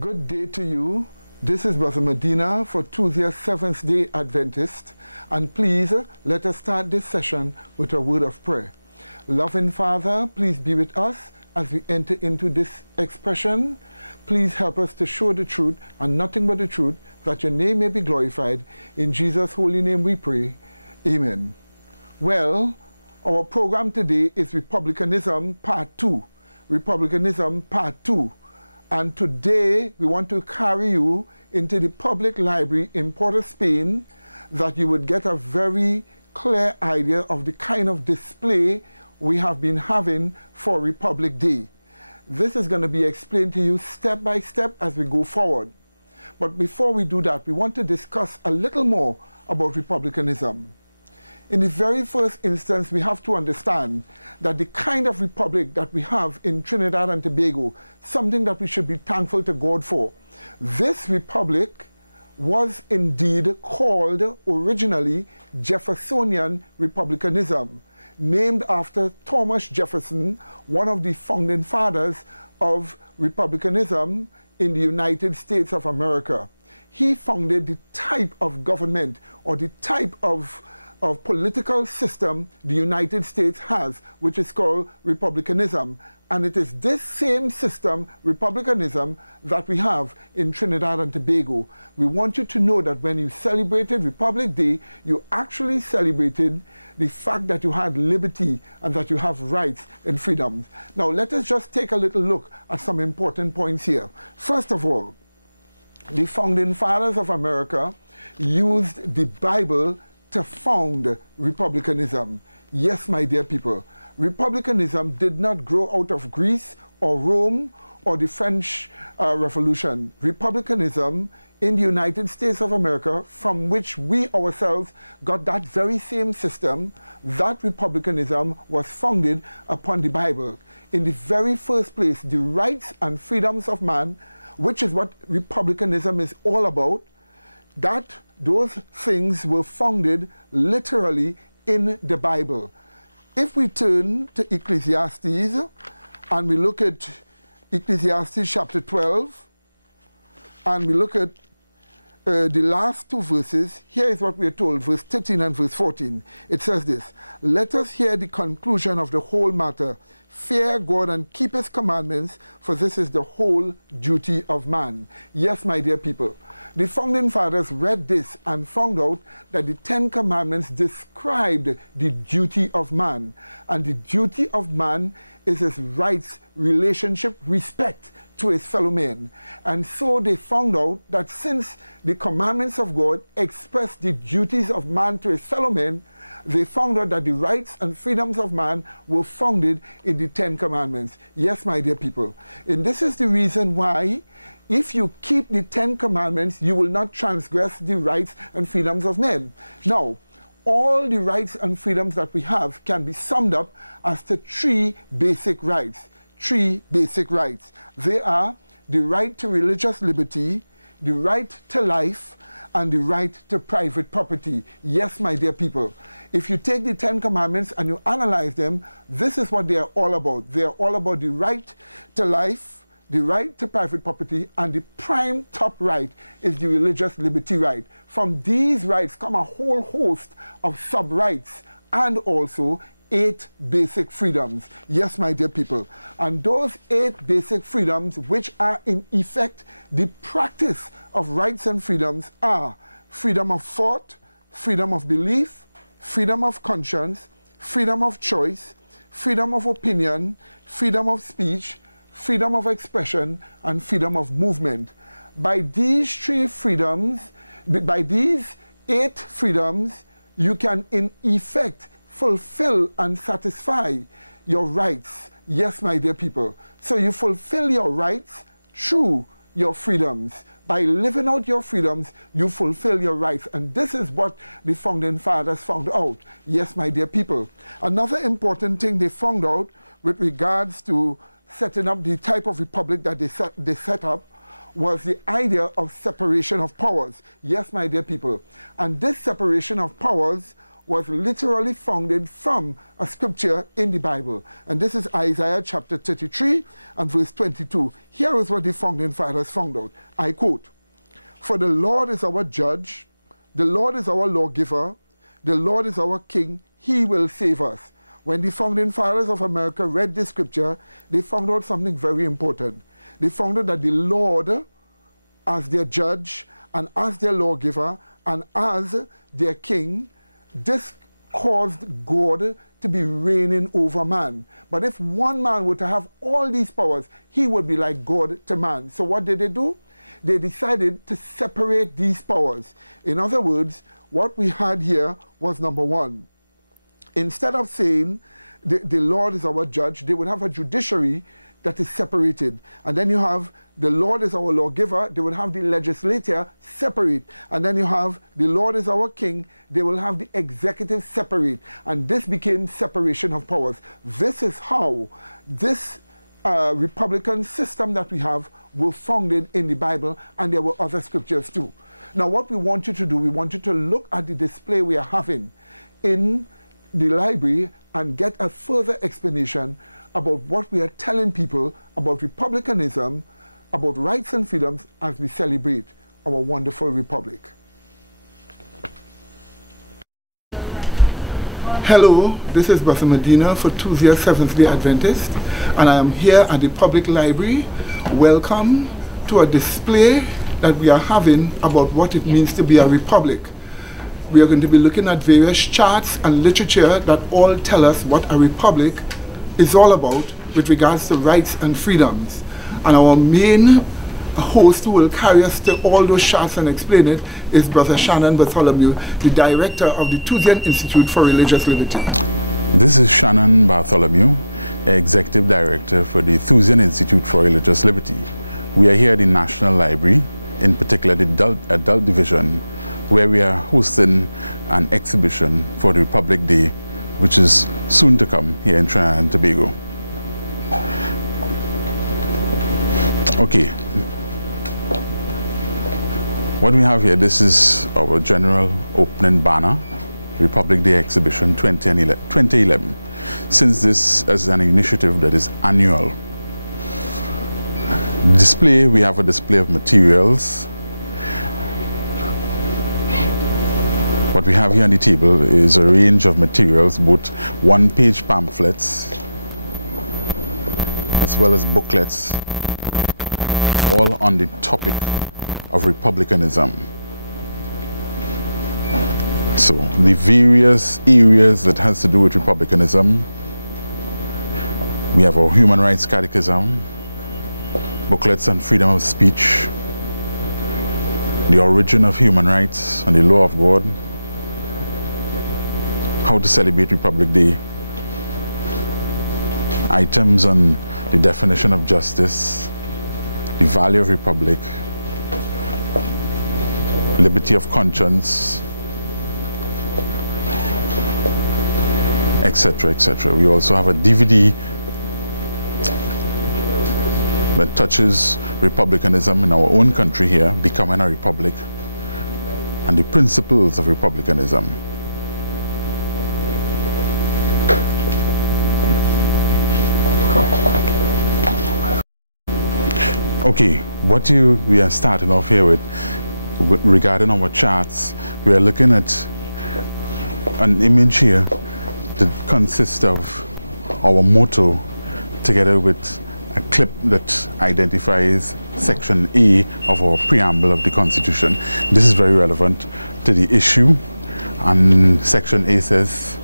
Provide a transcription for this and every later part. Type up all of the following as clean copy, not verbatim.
Good day to you. This is Brother Medina for Tuesday, Seventh-day Adventist. And please, let us start this session with a word of prayer. Loving Father, please be with us as we enter into this expression. Please help us to show the truth and nothing but the truth, that your name may be glorified. In Jesus' holy name we pray. Amen. Well, our program today is Republicanism Part 2. Republicanism Part 2. And today we want to carry you into the public library in Port of Spain, that you would get a very clear idea of the kind of display we have been having for Republic Day. This is going to be explained to you step by step as we go forward. But before we do that, we want to discuss a little more about republicanism. In the very first instance, we have to understand that the kind of republic that we have in Trinidad and Tobago, something that we should be thankful to God for. This republic was indeed called originally Jeffersonian Republicanism, named after Thomas Jefferson, one of the founding fathers of republicanism in the United States of America. He founded the type of government or the type of political system the United States has, which is called republicanism. And it is this same system, republicanism, that we have in Trinidad and Tobago. We want you to know that when you celebrated Republic Day, you actually celebrated the fact that you had liberty and that you have rights and freedoms. Now, let us just take a little look at some important points here. First of all, the founding fathers of America used the Bible to found republicanism. Yes, my dear people, republicanism did not grow out of Greece or Rome or the French Revolution. Republicanism in the United States of America, from which we ourselves got that very same system, that republicanism was founded upon the Bible. In the very first place, the rights and freedoms of man, which is what republicanism is all about, those things were founded literally in the Bible. If we turn to Ecclesiastes and we look at Ecclesiastes chapter 12 and we look at the last two verses, here is what we are told, verse 13 and verse 14. It says this: "Let us hear the conclusion of the whole matter. Fear God and keep his commandments, for this is the whole duty of man." Yes, my dear people, the founding fathers read this and found out that the Ten Commandments described the duty of man. And the duty of man is his rights, relationship, respect to his fellow men. And so they found out that since the commandments of God express the duties of man to his fellow men, they found out that the rights and freedoms of man were founded in the Ten Commandments. Yes, my dear people. And this is the reason why, if you keep the Ten Commandments, you will not transgress the rights and freedoms of men. Now, all the rights and freedoms that we have can be summed up as to three basic rights. Three basic rights. They are the right to religious liberty, the right to life, and the right to private property. Yes, my dear people. If you take the Ten Commandments and you analyze them, this is what they are all about. They are all about the right to life, the right to private property, and the prime top right is the religious liberty right. From these rights come a whole host of sub-rights and also 8 basic freedoms. Yes, my dear people. And those 8 basic freedoms, which are in effect the practice of rights and freedoms, are freedom of thought, freedom of belief, freedom of conscience, freedom of choice, freedom of opinion, freedom of speech, freedom of expression, and freedom of movement. By these 3 freedoms, by these 8 freedoms, you can in effect fulfill and satisfy your rights. Yes, my dear people. So you fulfill your rights through your freedoms. By living out your freedoms, you fulfill your rights. And this is what the founding fathers found out. Yes, my dear people. Another important thing they found out with regards to setting up the type of republic that they set up was the idea of separation of powers. Yes, my dear people. And this separation of powers was literally founded from a scripture in the Bible. And this is Isaiah chapter 33 and verse 22. Here is what the founding fathers found out. I quote, "For the Lord is our judge, the Lord is our lawgiver, the Lord is our king, he will save us." When the founding fathers of America read this scripture, they found out something very important. They found out that the Lord, as their judge and as their lawgiver and as their king, this caused God to be reigning over man. But if one man were to have all these powers, he would be like God to man. So what did they do? They decided to separate these powers. In other words, what we had here was number one. Instead of saying the Lord is our judge, they would have a judiciary that is separated. And then you have the Lord is our lawgiver, they will have the legislature separate. And then you have the Lord is our king, they will have the executive separate. And this became separation of powers. This is how this Republican system that we have were founded in the Bible, and there were other scriptures too. Now what we want you to do, we want you to look at the display we are having in the library and get a further explanation about what we are telling people about republicanism, about rights and freedoms as we celebrate our wonderful republic. Hello, this is Brother Medina for Tuesday Seventh-day Adventist, and I am here at the public library. Welcome to a display that we are having about what it means to be a republic. We are going to be looking at various charts and literature that all tell us what a republic is all about with regards to rights and freedoms. And our main host who will carry us to all those charts and explain it is Brother Shannon Bartholomew, the director of the Thusian Institute for Religious Liberty. This is Shannon Bartholomew, executive director for the Thusian Institute for Religious Liberty. We are here at the National Library, in particular the adult division, where we are hosting an exhibition for the Republic Day, which is soon to come here in Trinidad and Tobago. Okay, what we have here, this is our general opening banner, Republic Day Exhibition 2011. Since this is an initiative that is annual, display, we have a display of materials. What we have here on the table is a range of materials, both one-page pamphlets as well as booklets, all on the topic of republicanism. So the various areas that has to do with republicanism, we have our Human Rights Catechism, booklets on freedom of speech, the origin of human rights and the law of God, how to celebrate Republic Day, items on the definition of justice, the value of republic, liberty of conscience, etc., etc. We also have a DVD that touches republicanism in our own country here, becoming a republic, and the principles of republicanism. Okay, what we are starting off here with regarding our charts, we are looking at an image here that consists of our motto together with a clip that identifies Section A of our preamble of the Constitution. This is very relevant to the issue, and Section A says,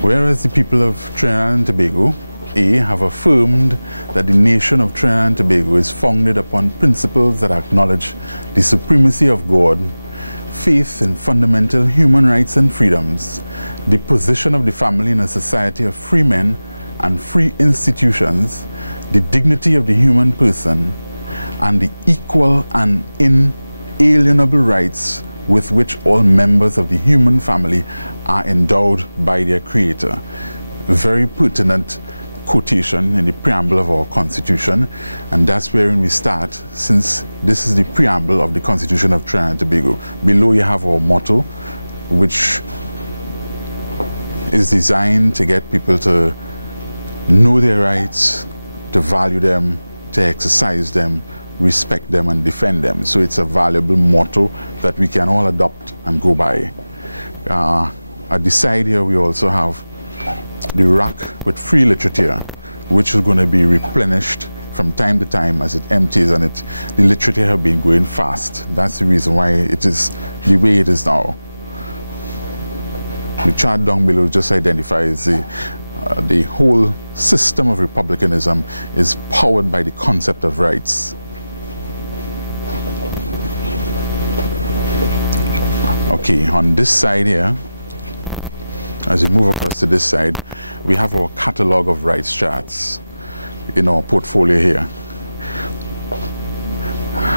whereas the people of Trinidad and Tobago, A, have affirmed that the nation of Trinidad and Tobago is founded upon principles that acknowledge the supremacy of God, faith in fundamental human rights and freedoms, the position of the family in a society of free men and free institutions, the dignity of the human person, and the equal and inalienable rights with which all members of the human family are endowed by their Creator. Very pertinent quotation in the preamble of our Constitution, and that's wherein we start, since this is the preamble of the Constitution of Trinidad and Tobago. Below you have our motto, which is designed to get people to know their rights, to value them, to exercise them, respect them, and defend them. So it's a valuable motto that we can all adopt and go by. At the side here, we also have the rack with free literature, which is going to be replenished from time to time as it empties, and the literature have been going fast. That's the reason why it is the way it is now. The chart down below just identifies the whole system of republicanism is powered by the concept of rights. Okay, on this side here, as we move across to this side, we have our catalog of rights charts in our portfolio here,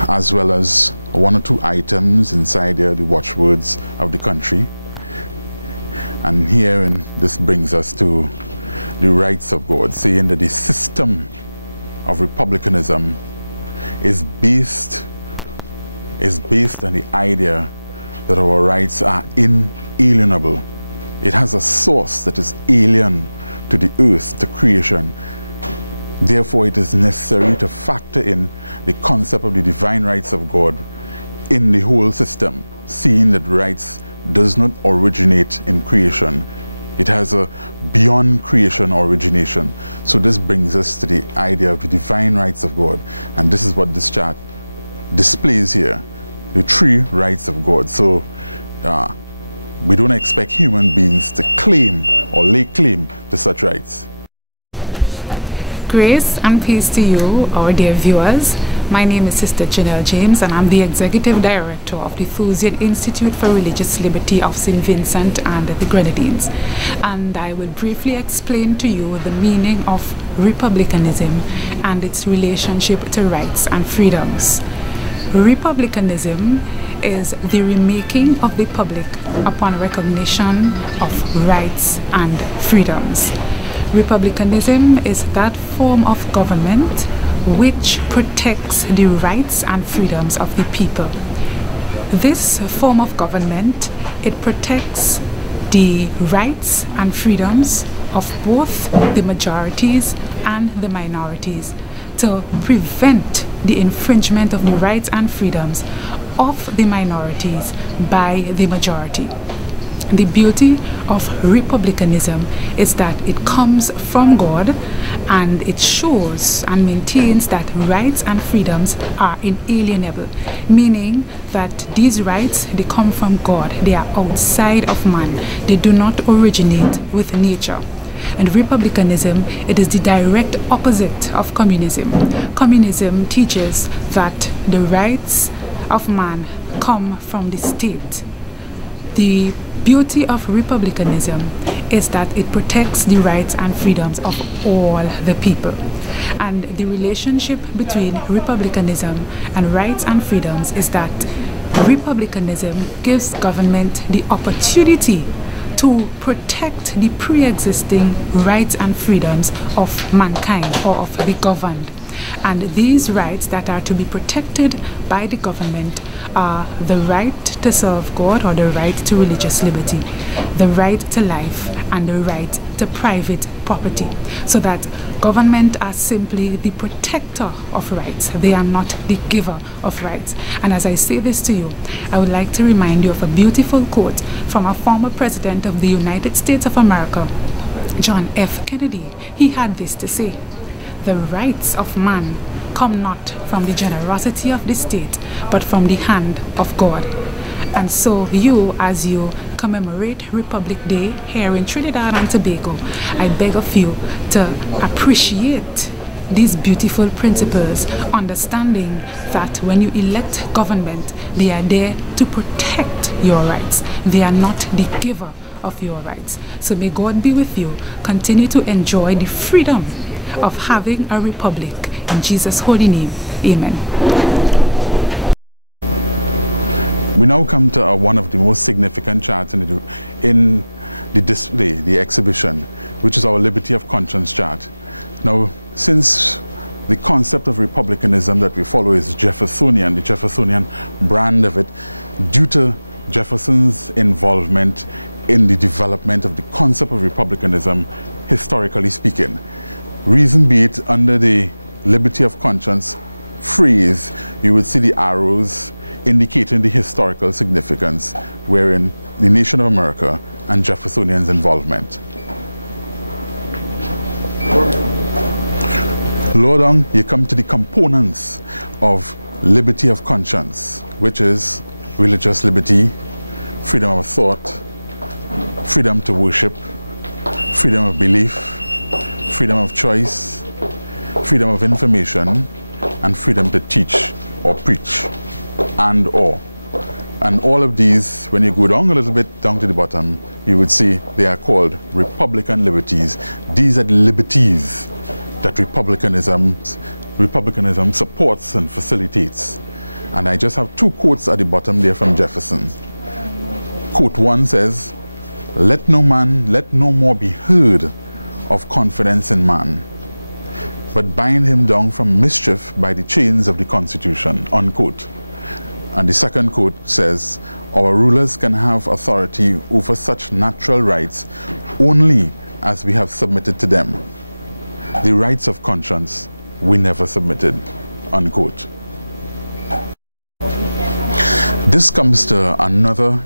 as well as one or two items inside here, the watchwords of the country. And here, and this brings us to the rights of God, saying that the system of republicanism is based on the idea that our rights are inalienable. It has a source that is alien to the earth, to creation. Therefore, it is necessary to factor in the concept of the divine rights of God in the whole system, seeing that rights does not originate in creation. It has a beyond creation origination. So this brings us to the idea of the divine rights of God. And this is what this chart displays here, the three rights of God. So we don't expect human beings to claim or lay claim to such rights. Grace and peace to you, our dear viewers. My name is Sister Janelle James, and I'm the Executive Director of the Fusion Institute for Religious Liberty of St. Vincent and the Grenadines. And I will briefly explain to you the meaning of republicanism and its relationship to rights and freedoms. Republicanism is the remaking of the public upon recognition of rights and freedoms. Republicanism is that form of government which protects the rights and freedoms of the people. This form of government, it protects the rights and freedoms of both the majorities and the minorities to prevent the infringement of the rights and freedoms of the minorities by the majority. The beauty of republicanism is that it comes from God, and it shows and maintains that rights and freedoms are inalienable, meaning that these rights, they come from God. They are outside of man. They do not originate with nature. And republicanism, it is the direct opposite of communism. Communism teaches that the rights of man come from the state. The beauty of republicanism is that it protects the rights and freedoms of all the people. And the relationship between republicanism and rights and freedoms is that republicanism gives government the opportunity to protect the pre-existing rights and freedoms of mankind or of the governed. And these rights that are to be protected by the government are the right to serve God, or the right to religious liberty, the right to life, and the right to private property. So that government are simply the protector of rights. They are not the giver of rights. And as I say this to you, I would like to remind you of a beautiful quote from a former president of the United States of America, John F. Kennedy. He had this to say: "The rights of man come not from the generosity of the state, but from the hand of God." And so you, as you commemorate Republic Day here in Trinidad and Tobago, I beg of you to appreciate these beautiful principles, understanding that when you elect government, they are there to protect your rights. They are not the giver of your rights. So may God be with you. Continue to enjoy the freedom of having a republic. In Jesus' holy name, amen. We now come to one of the most significant charts in the display, the exhibition, which is our liberty of conscience chart. Now, since the concept of republicanism that we follow is Jeffersonian, the Jeffersonian brand of it, due to Jefferson's involvement in the development of the concept of republicanism, historically speaking. Reason be it, under the liberty of conscience phrase, you would see the arrows indicating the historical significance wherein the nation of America and Jeffersonian's involvement. Lower down, you come to the components of liberty of conscience, which is religious liberty, freedom of thought, freedom to worship, freedom of belief, freedom of choice, freedom of information, and freedom to teach or preach, and all of these, when you go down a little bit down to the bottom, you would see they are called Republican liberties. These are the liberties that republicanism supports and facilitates. And I just have two quotes at the bottom there from Jefferson. Quote 1 says, let no more be heard of confidence in man, but bind him down from mischief by the chains of the Constitution, unquote. And the second quote says, our rulers can have authority over such natural rights only as we have submitted to them. The rights of conscience we never submitted, unquote. This comes to another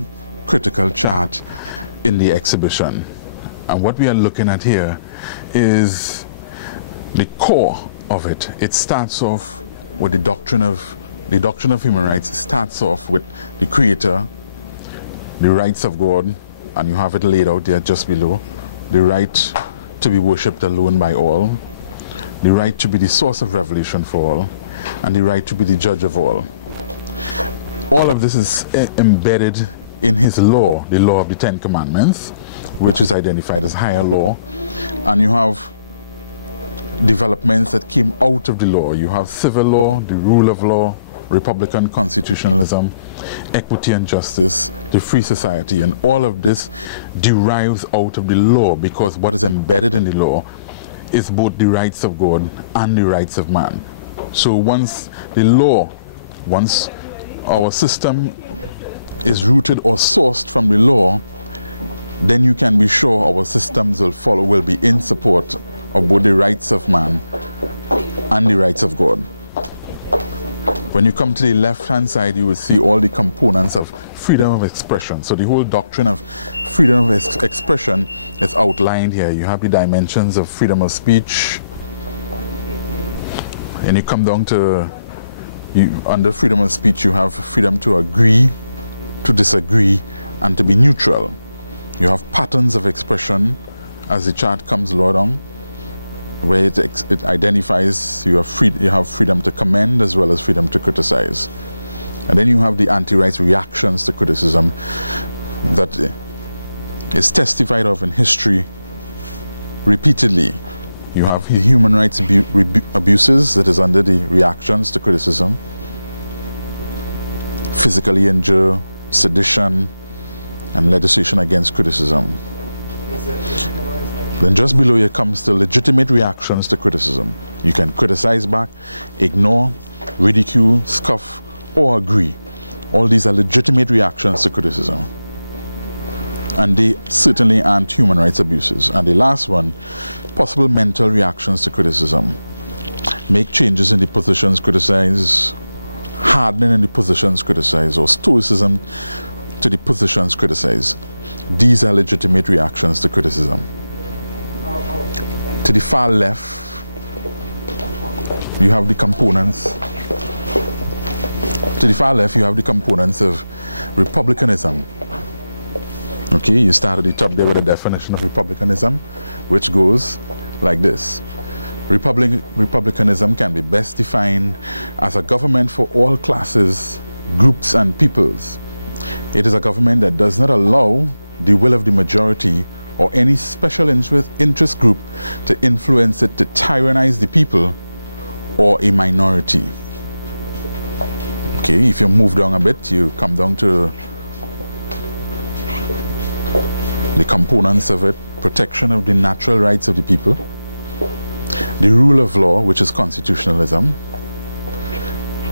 critical chart in the exhibition. And what we are looking at here is the core of it. It starts off with the doctrine of human rights. Starts off with the Creator, the rights of God, and you have it laid out there just below. The right to be worshipped alone by all, the right to be the source of revelation for all, and the right to be the judge of all. All of this is embedded in his law, the law of the 10 Commandments, which is identified as higher law. And you have developments that came out of the law. You have civil law, the rule of law, Republican constitutionalism, equity and justice, the free society, and all of this derives out of the law, because what is embedded in the law is both the rights of God and the rights of man. So once our system is rooted or sourced from the law, then you can be sure our systems will be in support of both the rights of man and the rights of God. When you come to the left-hand side, you will see all the components of freedom of expression. So the whole doctrine of freedom of expression is outlined here. You have the dimensions of freedom of speech. And you come down to, under freedom of speech, you have freedom to agree, to disagree, and to be neutral. You have patterns of expression as the chart comes lower down, where it identifies you have freedom to commend as well as freedom to criticize. And then you have the anti-rights reactions to criticism that is testified of in history repeatedly. You have human rights abuses that is under the reactions to criticism, physically injure, sedition, and legislation against criticism. Then just below here comes the legitimate reactions to criticism. You can criticize back, ignore, ridicule, scoff, or agree. All these are legitimate reactions to criticism. And they certainly aren't human rights abuses. And the last one, possible mental reactions to criticism. Make changes in the positions criticized, hardening in the positions criticized, or stoicism to the positions criticized. These are legitimate reactions to criticism. To the far left, you have the components. To the far left, you have the components of republicanism. Okay, you start at the top there with a definition of republicanism, which goes like this. Republicanism can be best defined as a government for all classes, groups, and peoples. It is a government that does not allow the will of the majority or any special interest group to influence it to tyrannize the people or a minority. Okay, if you move down a bit, you come down to the components of it: protection of the natural rights of the people, the rule of law, which is constitutionalism,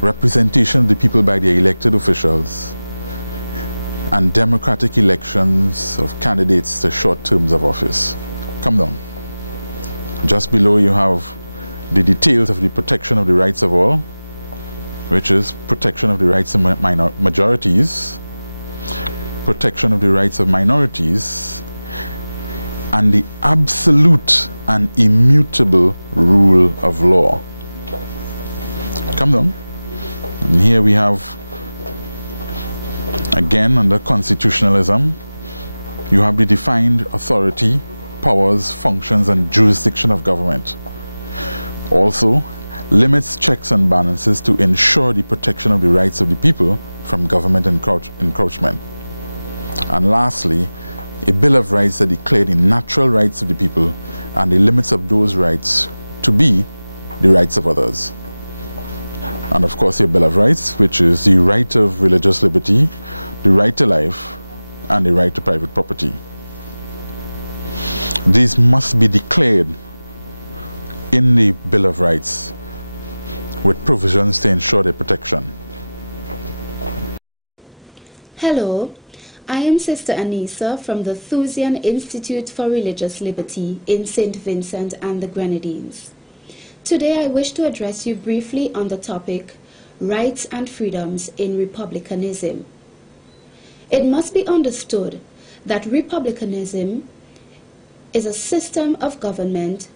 representation of the people by their elected officials, and democratic elections of candidates to short terms of office. Come down. Just below you have the details of the protection of the rights of all, which is protection of the rights of majorities, protection of the rights of minorities, and the absolute and immutable rule of law. Come down. And here we have, again, under constitutionalism, you have the defined authority, powers, functions, and jurisdiction of government. Also, limits, checks, and balances to ensure the protection of the rights of the people from government encroachment. And lastly, a Bill of Rights that declared the natural rights of the people and the limits of those rights to be the rights of others. And of course, your Bill of Rights, which is the right of religious liberty, the right to life, and the right to private property. These must be declared in the Bill of Rights with provisions to ensure their protection. Hello, I am Sister Anissa from the Thusian Institute for Religious Liberty in St. Vincent and the Grenadines. Today I wish to address you briefly on the topic, Rights and Freedoms in Republicanism. It must be understood that Republicanism is a system of government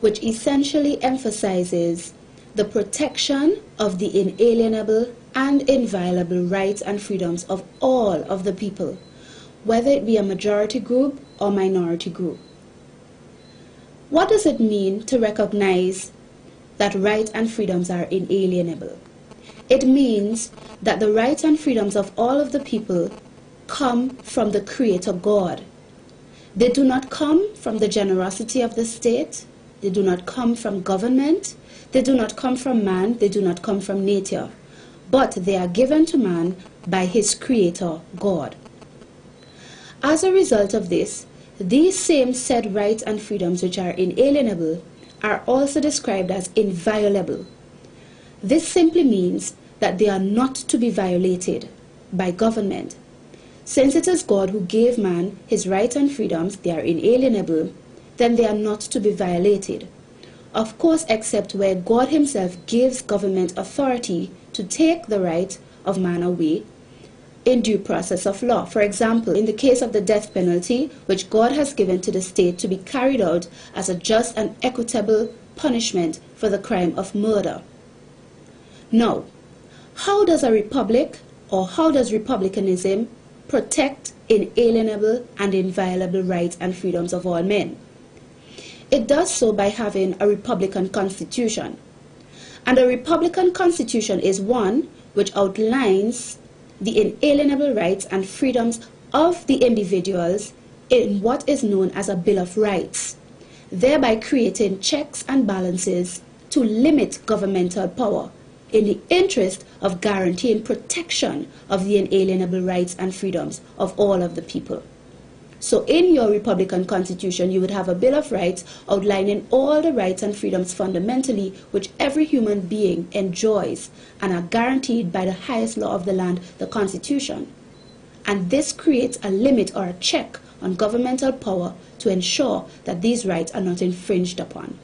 which essentially emphasizes the protection of the inalienable and inviolable rights and freedoms of all of the people, whether it be a majority group or minority group. What does it mean to recognize that rights and freedoms are inalienable? It means that the rights and freedoms of all of the people come from the Creator God. They do not come from the generosity of the state. They do not come from government. They do not come from man. They do not come from nature. But they are given to man by his Creator God. As a result of this, these same said rights and freedoms which are inalienable are also described as inviolable. This simply means that they are not to be violated by government. Since it is God who gave man his rights and freedoms, they are inalienable, then they are not to be violated. Of course, except where God himself gives government authority to take the right of man away in due process of law. For example, in the case of the death penalty, which God has given to the state to be carried out as a just and equitable punishment for the crime of murder. Now, how does a republic, or how does republicanism protect inalienable and inviolable rights and freedoms of all men? It does so by having a republican constitution. And a republican constitution is one which outlines the inalienable rights and freedoms of the individuals in what is known as a Bill of Rights, thereby creating checks and balances to limit governmental power in the interest of guaranteeing protection of the inalienable rights and freedoms of all of the people. So in your Republican Constitution, you would have a Bill of Rights outlining all the rights and freedoms fundamentally which every human being enjoys and are guaranteed by the highest law of the land, the Constitution. And this creates a limit or a check on governmental power to ensure that these rights are not infringed upon.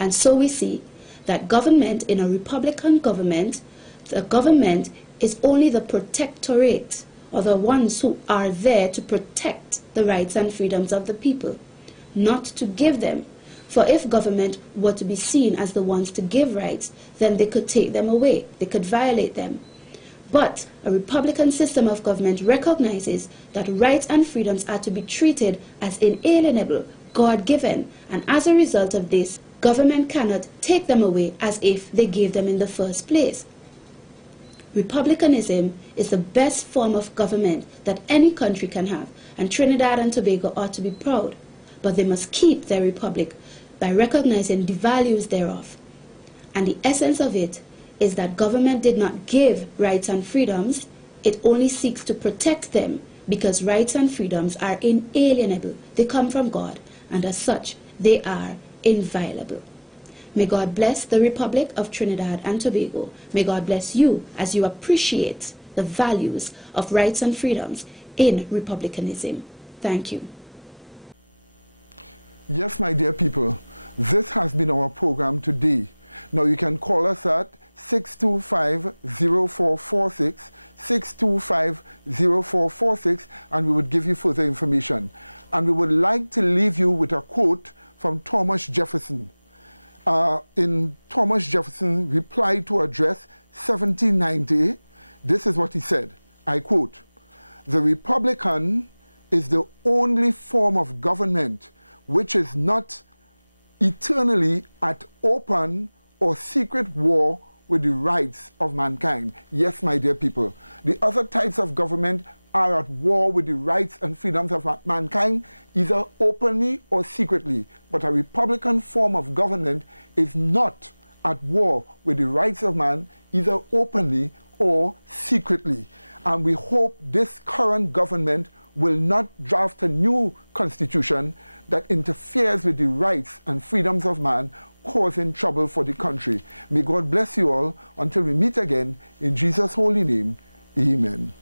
And so we see that government, in a Republican government, the government is only the protectorate, or the ones who are there to protect the rights and freedoms of the people, not to give them. For if government were to be seen as the ones to give rights, then they could take them away, they could violate them. But a Republican system of government recognizes that rights and freedoms are to be treated as inalienable, God-given, and as a result of this, government cannot take them away as if they gave them in the first place. Republicanism is the best form of government that any country can have, and Trinidad and Tobago ought to be proud. But they must keep their republic by recognizing the values thereof. And the essence of it is that government did not give rights and freedoms, it only seeks to protect them, because rights and freedoms are inalienable. They come from God, and as such, they are inviolable. May God bless the Republic of Trinidad and Tobago. May God bless you as you appreciate the values of rights and freedoms in republicanism. Thank you. Yes, my dear people, this has been our program today. Now you can call us at 625-0446, 625-0446, and we would give you further information. And we would like to leave you with a quote from Thomas Jefferson. In Thomas Jefferson's reply to address 1790, this is what he said, I quote, "The Republican is the only form of government which is not eternally at open or secret war with the rights of mankind." Yes, my dear people, the other types of government are at war with the rights and freedoms of mankind, either openly or secretly. But a Republican form of government is not at war with the rights of man, either openly or secretly. And we hope this current government will not draft a new constitution that interferes with the rights and freedoms of man, causing trouble for the country. May God bless you all until we meet again. In Jesus' holy name, amen.